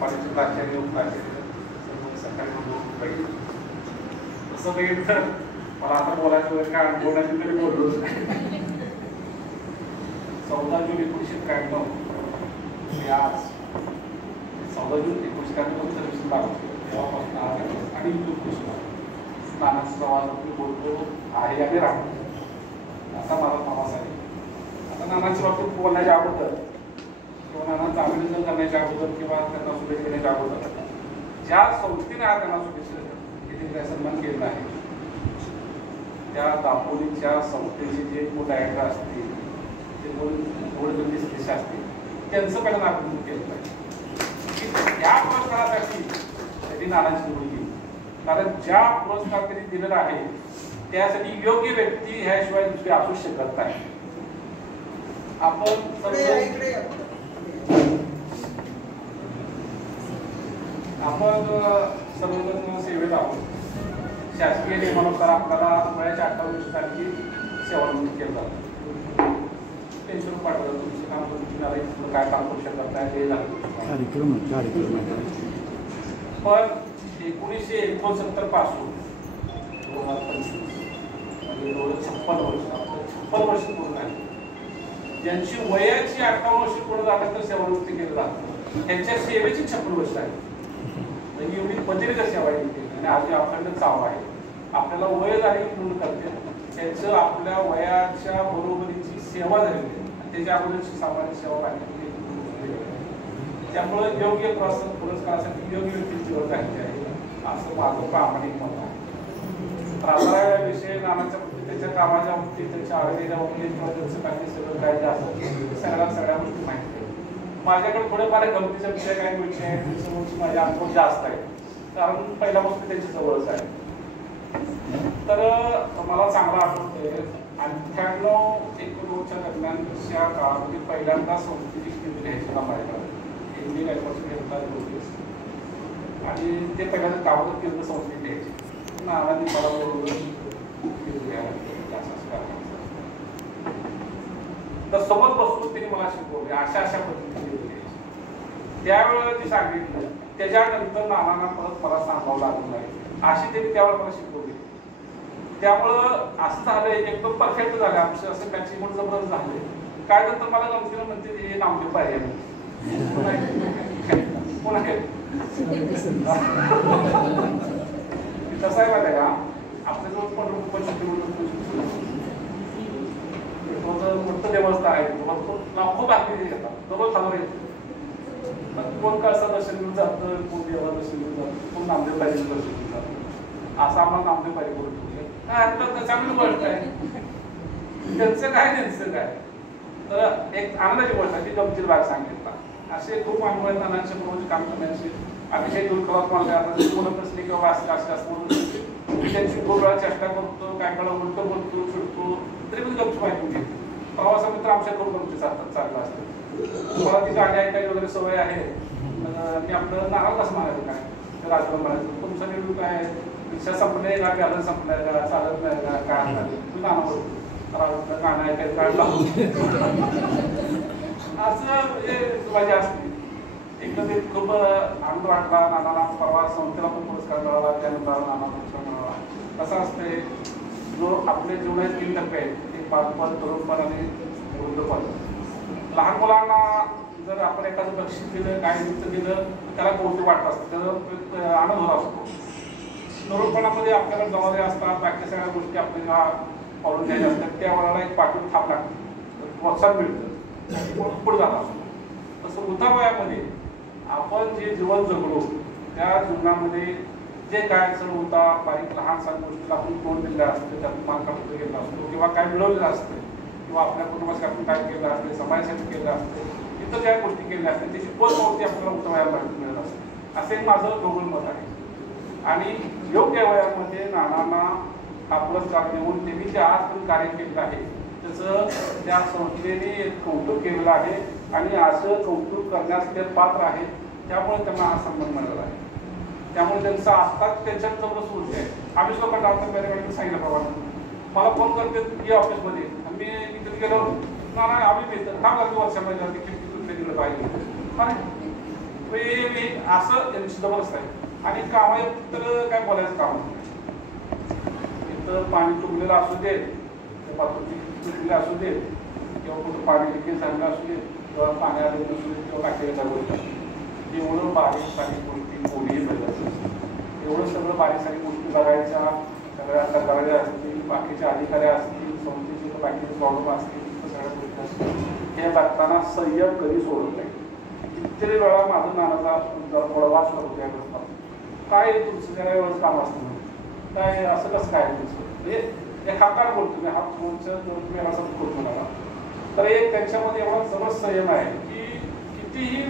कॉलेजचे प्राचार्य येऊन प्राचार्य सकाळी बघितलं. तसं बघितलं तर मला आता बोलायचं वेळ काय बोलायचं तरी बोललोच नाही. 14 जून 1993 मी आज 14 जून 1993 सर्व्हिस लागलो. तेव्हापासून आणि नानाचा प्रवास बोलतो आहे आणि राहतो. असा माझा प्रवास आहे. आता नानाच्या बाबतीत बोलण्याच्या अगोदर किंवा नानांचं अभिनंदन करण्याच्या अगोदर किंवा त्यांना शुभेच्छा देण्याच्या अगोदर ज्या संस्थेने हा त्यांना शुभेच्छा सन्मान केलेला आहे त्या दापोलीच्या संस्थेचे जे डायरेक्टर असतील ते दोन सदस्य असतील त्यांचं पहिल्यांदा अभिनंदन केलं पाहिजे. या पुरस्कारासाठी त्यांनी नानांची निवड केली. कारण ज्या पुरस्कार त्यांनी दिलेला आहे त्यासाठी योग्य व्यक्ती ह्याशिवाय दुसरी असू शकत नाही. आपण सर्वजण सेवेत आहोत. शासकीय नियमानुसार आपल्याला वयाच्या 58 तारखे सेवानिवृत्त केलं जातं. पेन्शन पाठवलं तुमचं काम तुमची काय काम करू शकत नाही ते झालं. पण 1969 पासून 2025 म्हणजे 56 वर्ष पूर्ण झाली. ज्यांची वयाची 58 वर्ष पूर्ण झाली तर सेवानिवृत्ती केलं जातं त्यांच्या सेवेची 56 वर्ष आहे. म्हणजे एवढी बदरीक सेवा आहे आणि आज अखंड चाव आहे. आपल्याला वय झाली म्हणून करते त्याचं आपल्या वयाच्या बरोबरीची सेवा झाली आणि त्याच्या अगोदरची सामान्य सेवा पाहिजे. त्यामुळे योग्य पुरस्कारासाठी योग्य व्यक्तीची निवड झालेली आहे असं माझं प्रामाणिक मत आहे. प्राधान्य विषय नानाच्या बाबतीत त्याच्या कामाच्या बाबतीत त्याच्या आवडीच्या बाबतीत किंवा त्यांचं काही सगळं काय जे असतं सगळ्या गोष्टी माहिती आहे. माझ्याकडे थोडेफार गमतीचे विषय काही विषय आहेत माझे अनुभव जास्त आहे कारण पहिल्यापासून त्यांची जवळच आहे. तर मला चांगला आठवतंय 98-99 दरम्यानच्या काळामध्ये पहिल्यांदा संस्थेची केंद्र घ्यायची माहिती इंडियन एअरफोर्स आणि ते पहिल्यांदा गावात केंद्र संस्थेत घ्यायचे. नानांनी मला तर सोबत बसून त्यांनी मला शिकवले अशा पद्धतीने त्यावेळेला ती सांगितलं. त्याच्यानंतर नानांना परत मला सांगावं लागलं नाही अशी त्यांनी त्यावेळेला मला शिकवली. त्यामुळं असं झालंय एकदम परफेक्ट झालं आमचं असं मॅचिंग म्हणून जबरदस्त झाले. काय नंतर मला गमतीला म्हणते हे नामदेव पाहिजे कोण आहे कसं आहे माहिती का आपल्या जवळ 15 मोठं देवस्थान आहे. लाखो बातमी येतात दररोज हजार येतो. कोण कसं दर्शन घेऊन जातं कोण देवा दर्शन घेऊन जातं कोण नामदेव पाहिजे दर्शन घेऊन जातं असं आम्हाला नामदेव पाहिजे करून ठेवले. चांगली गोष्ट आहे. त्यांचं काय तर एक आनंदाची गोष्ट आहे ती गमतीची बाग सांगितला. असे खूप अनुभव आहेत नानांचे पूर्वज काम करण्याचे अतिशय दुर्कलात मला बोलत नसले किंवा वाचले असं म्हणून मी त्यांची खूप वेळा चेष्टा करतो काय वेळा उलट बोलतो छुटतो तरी पण गमची माहिती घेतो. प्रवासामित्र आमच्याकडून गमती चाललं असतं. मला ती गाडी ऐकायची वगैरे सवय आहे. मी आपलं नाराज कसं म्हणायचं काय राजकारण म्हणायचं तुमचा निवडू काय रिक्षा संपले का बॅलन्स संपलाय का चालत नाही का काय तू नाना गाणं ऐकायचं काय असं म्हणजे माझी असते. एकदम एक खूप आनंद वाटला. नानाला परवा संस्थेला पण पुरस्कार मिळाला त्यानंतर नाना पुरस्कार मिळाला. कसं असते जो आपल्या जीवनात 3 टप्पे आहेत ते बालपण तरुणपण आणि वृद्धपण. लहान मुलांना जर आपण एखादं बक्षीस दिलं काय गिफ्ट दिलं त्याला कौतुक वाटत असतं त्याचा आनंद होत असतो. तरुणपणामध्ये आपल्याला जबाबदारी असतात बाकी सगळ्या गोष्टी आपल्याला पाळून घ्यायच्या असतात त्यावेळेला एक पाठवून थाप लागते प्रोत्साहन मिळतं पुढे जात असतो. तसं वृद्धावयामध्ये आपण जे जीवन जगलो त्या जीवनामध्ये जे काय सण होता बारीक लहान सण गोष्टीला आपण तोंड दिलेलं असतं त्यातून मार्गापुढे गेला असतो किंवा काय मिळवलेलं असतं किंवा आपल्या कुटुंबासाठी आपण काय केलं असते समाजासाठी केलं असतं इतर ज्या गोष्टी केल्या असतात त्याची पोचपावती आपल्याला वयामध्ये मिळत असते. असे माझं ढोबळ मत आहे. आणि योग्य वयामध्ये नानांना हा पुरस्कार देऊन त्यांनी जे आजपर्यंत कार्य केलेलं आहे त्याचं त्या संस्थेने कौतुक केलेलं आहे आणि असं कौतुक करण्यास ते पात्र आहेत. त्यामुळे त्यांना हा सन्मान मिळाला आहे. त्यामुळे त्यांचा आत्ताच त्यांच्यात जबरदस्त ऊर्जा आहे. आम्हीच लोकांना आपण मॅनेजमेंटने सांगितलं प्रमाणे मला फोन करते की ऑफिसमध्ये मी तिथे गेलो नाना आम्ही मिळतं हा लागतो वर्षामध्ये तिकीट तिथून तिकडे पाहिजे असं त्यांची जबरदस्त आहे. आणि कामा तर काय बोलायचं काम नाही. इथं पाणी तुंबलेलं असू दे, पातळी तुटलेली असू दे, किंवा कुठं पाणी लिकेज झालेलं असू दे, किंवा पाणी आलेलं असू दे, किंवा काटेला गोष्टी, एवढं बारीक सारी गोष्टी कोणीही बघायचं असतं. एवढं सगळं बारीक सारी गोष्टी बघायच्या, सगळ्या तक्रारी असतील, बाकीचे अधिकारी असतील, संस्थेचे बाकीचे प्रॉब्लेम असतील, सगळ्या गोष्टी असतील, हे बघताना संयम कधी सोडत नाही. कितीतरी वेळा माझं नानाचा जरा थोडा वास होतो या गोष्टीला, काय तुमचं जरा एवढंच काम असतं, काय असं कसं काय तुमचं, म्हणजे एक हाकार बोलतो मी, हात फोनचं तुम्ही असं करतो मला. तर एक त्यांच्यामध्ये एवढा जबरदस्त संयम आहे की कितीही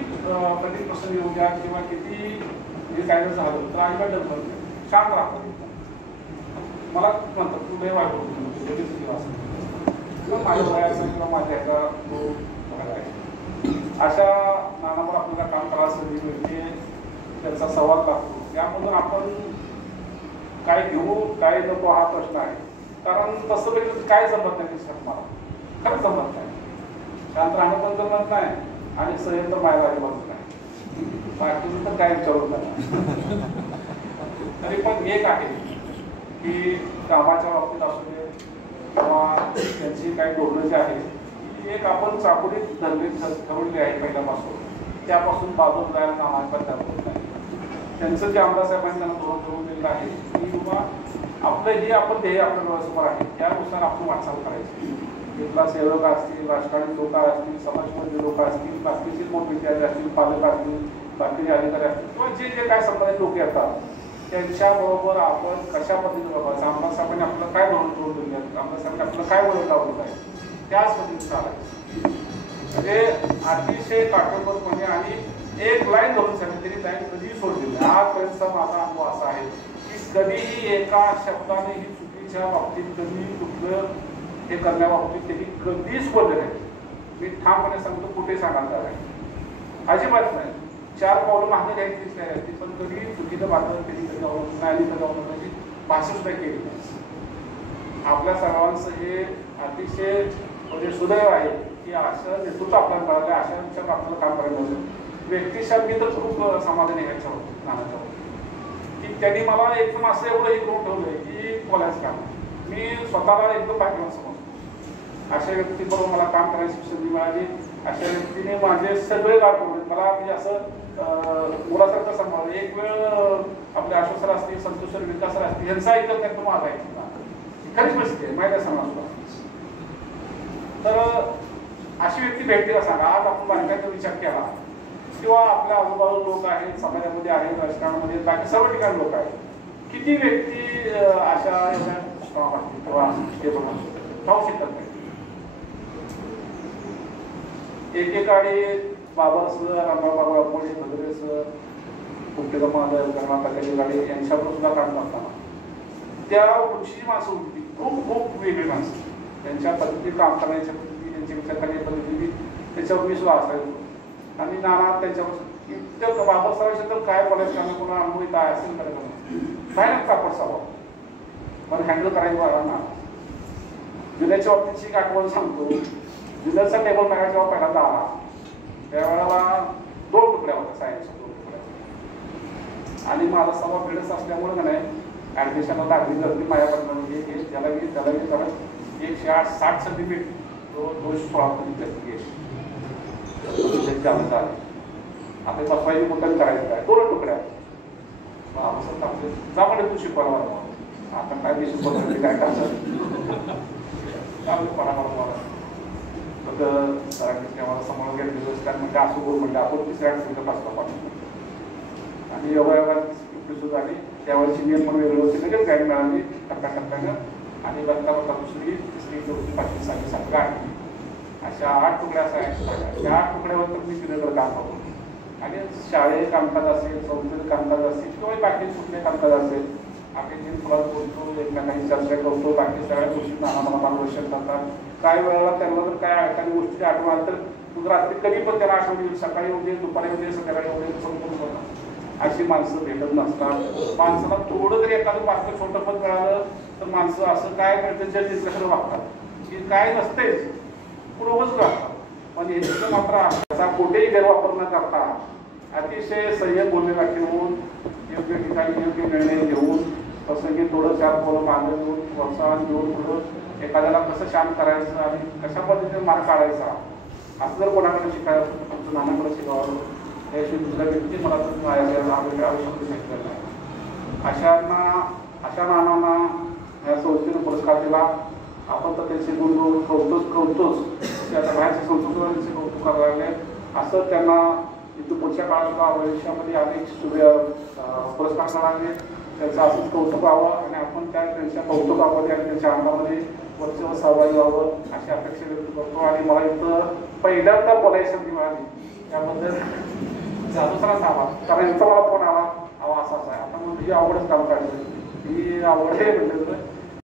कधी प्रसंग येऊ द्या किंवा कितीही म्हणजे काय जर झालं तर अजिबात डर नाही, शांत राहतो. मला म्हणतात तू लय वाईट होतो किंवा माझ्या वयाचा किंवा माझ्या ह्याचा तो अशा नानावर आपल्याला काम करायला संधी मिळते, त्यांचा संवाद लागतो. त्यामधून आपण काय घेऊ काय नको हा प्रश्न आहे. कारण तसं वेगळं काय जमत नाही दिसत मला, खरंच जमत नाही. शांत राहणं पण जमत नाही आणि संयम तर मायला अजिबात नाही. बाकीचं तर काय विचारत नाही. तरी पण एक आहे की कामाच्या बाबतीत असू दे किंवा त्यांची काही धोरणं जी आहे ती एक आपण चाकोरीत ठरवली आहे पहिल्यापासून, त्यापासून बाजूला जायला कामाचा त्याबद्दल नाही. त्यांचं जे आमदार साहेबांनी त्यांना धोरण ठरवून दिलेलं आहे की किंवा आपलं हे आपण ध्येय आपल्या डोळ्यासमोर आहे, त्यानुसार आपण वाटचाल करायची. इथला सेवक असतील, राजकारणी लोक असतील, समाजमधले लोक असतील, बाकीचे विद्यार्थी असतील, पालक असतील, बाकीचे अधिकारी असतील किंवा जे जे काय संबंधित लोक येतात त्यांच्याबरोबर आपण कशा पद्धतीने बघायचं. आमदार साहेबांनी आपलं काय धोरण ठरवून दिलं आहे, आमदार साहेबांनी आपलं काय वळण लावलं आहे, त्याच पद्धतीने चालायचं. म्हणजे अतिशय काटेकोरपणे आणि एक लाईन धरून सांगितली तरी लाईन कधी सोडली नाही. आजपर्यंतचा माझा अनुभव असा आहे की कधीही एका शब्दाने ही चुकीच्या बाबतीत कधी कुठलं हे करण्याबाबतीत त्यांनी कधीच बोलले नाही. मी ठामपणे सांगतो, कुठे सांगायला नाही, अजिबात नाही. 4 पावलं मागणी घ्यायचीच नाही ती, पण कधी चुकीचं बातमी कधी कधी अवलंबून कधी अवलंबण्याची भाषा सुद्धा केली नाही. आपल्या सर्वांचं हे अतिशय म्हणजे सुदैव आहे की असं नेतृत्व आपल्याला मिळालं, अशा विचार आपल्याला काम करायला मिळालं. व्यक्तिशः मी तर खूप समाधानी आहे याच्यावर नानाच्यावर की त्यांनी मला एकदम असं एवढं हे करून ठेवलंय की बोलायचं काम. मी स्वतःला एकदम भाग्यवान समजतो. अशा व्यक्तीबरोबर मला काम करायची संधी मिळाली. अशा व्यक्तीने माझे सगळे गाठ पडले. मला म्हणजे असं मुलासारखं सांभाळलं. एक वेळ आपले अशोक सर असतील, संतोष सर, विकास सर असतील, यांचा ऐकत नाही तो माझा ऐकला. खरीच परिस्थिती आहे माहिती आहे समाजाला. तर अशी व्यक्ती भेटली का सांगा. आज आपण बालकांचा विचार केला किंवा आपल्या आजूबाजूला लोक आहेत, समाजामध्ये आहेत, राजकारणामध्ये बाकी सर्व ठिकाणी लोक आहेत. किती व्यक्ती अशा एवढ्या वाटतील किंवा पाहू शकतात नाही. एकेकाळी बाबा सर, रामराव बाबा अपोळे, भद्रे सर, कुट्टेकमाल, कर्नाटकाची गाडी यांच्यावर सुद्धा काम करताना त्या पुढची माणसं होती, खूप खूप वेगळी माणसं. त्यांच्या पद्धतीने काम करण्याच्या पद्धती, त्यांच्या विचार करण्याच्या पद्धती त्याच्यावर मी सुद्धा असायचो. आणि नाना त्यांच्यावर इतकं बाबासाहेबांशी तर काय बोलायचं आम्ही कोणा अनुभव काय असेल करायचं भयानक कापड स्वभाव पण हँडल करायचं बघा ना. जुन्याच्या बाबतीची एक आठवण सांगतो. जुन्याचा टेबल माझ्या जेव्हा पहिल्यांदा आला त्यावेळेला 2 तुकड्या होत्या, सायन्सच्या 2 तुकड्या. आणि माझा स्वभाव फिडस असल्यामुळे का नाही ॲडमिशनला लागली गर्दी माझ्याकडनं म्हणजे त्याला घे त्याला घे त्याला 160 सर्टिफिकेट 216 झालं. आता बसवायची कुठं करायचं काय 2 तुकड्या जा म्हणजे तू शिकवायला मला आता काय मी शिकवतो काय करायचं मग सरांनी आम्हाला समोर गेले दिवस काय म्हणजे असं बोल म्हणजे आपण 3ऱ्या आठवड्यात पाचला पाठवतो. आणि योगायोगात सुद्धा आली त्यावेळेची नियम पण वेगळं होते. लगेच गाडी मिळाली टप्प्याटप्प्यानं आणि बघता बघता 2री 3री 4थी 5वी 6वी 7वी 8वी अशा 8 तुकड्या असा आहेत. त्या 8 तुकड्यावर तर मी पिरियडवर काम करतो. आणि शाळेत कामकाज असेल, संस्थेत कामकाज असेल किंवा बाकी कुठले कामकाज असेल आम्ही जे मुलात बोलतो, एकमेकांची चर्चा करतो, बाकी सगळ्या गोष्टी आम्हाला मार्गदर्शन करतात. काही वेळेला त्यांना जर काय एखादी गोष्टी आठवण आली तर रात्री कधी पण त्याला आठवण येईल, सकाळी उद्या, दुपारी उद्या, संध्याकाळी उद्या संपूर्ण होतात. अशी माणसं भेटत नसतात. माणसाला थोडं जरी एखादं बारकं छोटं पण मिळालं तर माणसं असं काय मिळतं जर डिस्कशन वागतात की काय नसतेच पूर्वच राहतात. पण याचं मात्र त्याचा कुठेही गैरवापर न करता अतिशय संयम बोललेला ठेवून योग्य ठिकाणी योग्य निर्णय घेऊन प्रसंगी थोडं चार पोरं मागं घेऊन प्रोत्साहन देऊन थोडं एखाद्याला कसं शांत करायचं आणि कशा पद्धतीने मार्ग काढायचा असं जर कोणाकडे शिकायचं तुमचं नानाकडे शिकावं याशिवाय दुसऱ्या व्यक्ती मला तर आवश्यक शिकलेलं आहे. अशा नानांना या संस्थेने पुरस्कार दिला. आपण तर त्याचे गुण कौतुच की आता बाहेरच्या संस्कृतीवर त्यांचे कौतुक करायला लागले. असं त्यांना इथं पुढच्या काळात सुद्धा भविष्यामध्ये अनेक पुरस्कार करावे त्यांचं असंच कौतुक व्हावं आणि आपण त्यांच्या कौतुकामध्ये आणि त्यांच्या अंगामध्ये वर्षभर सहभागी व्हावं अशी अपेक्षा व्यक्त करतो. आणि मला इथं पहिल्यांदा बोलायची संधी मिळाली त्याबद्दल जादूसरांचा आवाज, कारण इथं मला फोन आला असा आहे आता मग ही आवडच काम काढली ही आवड आहे म्हणजे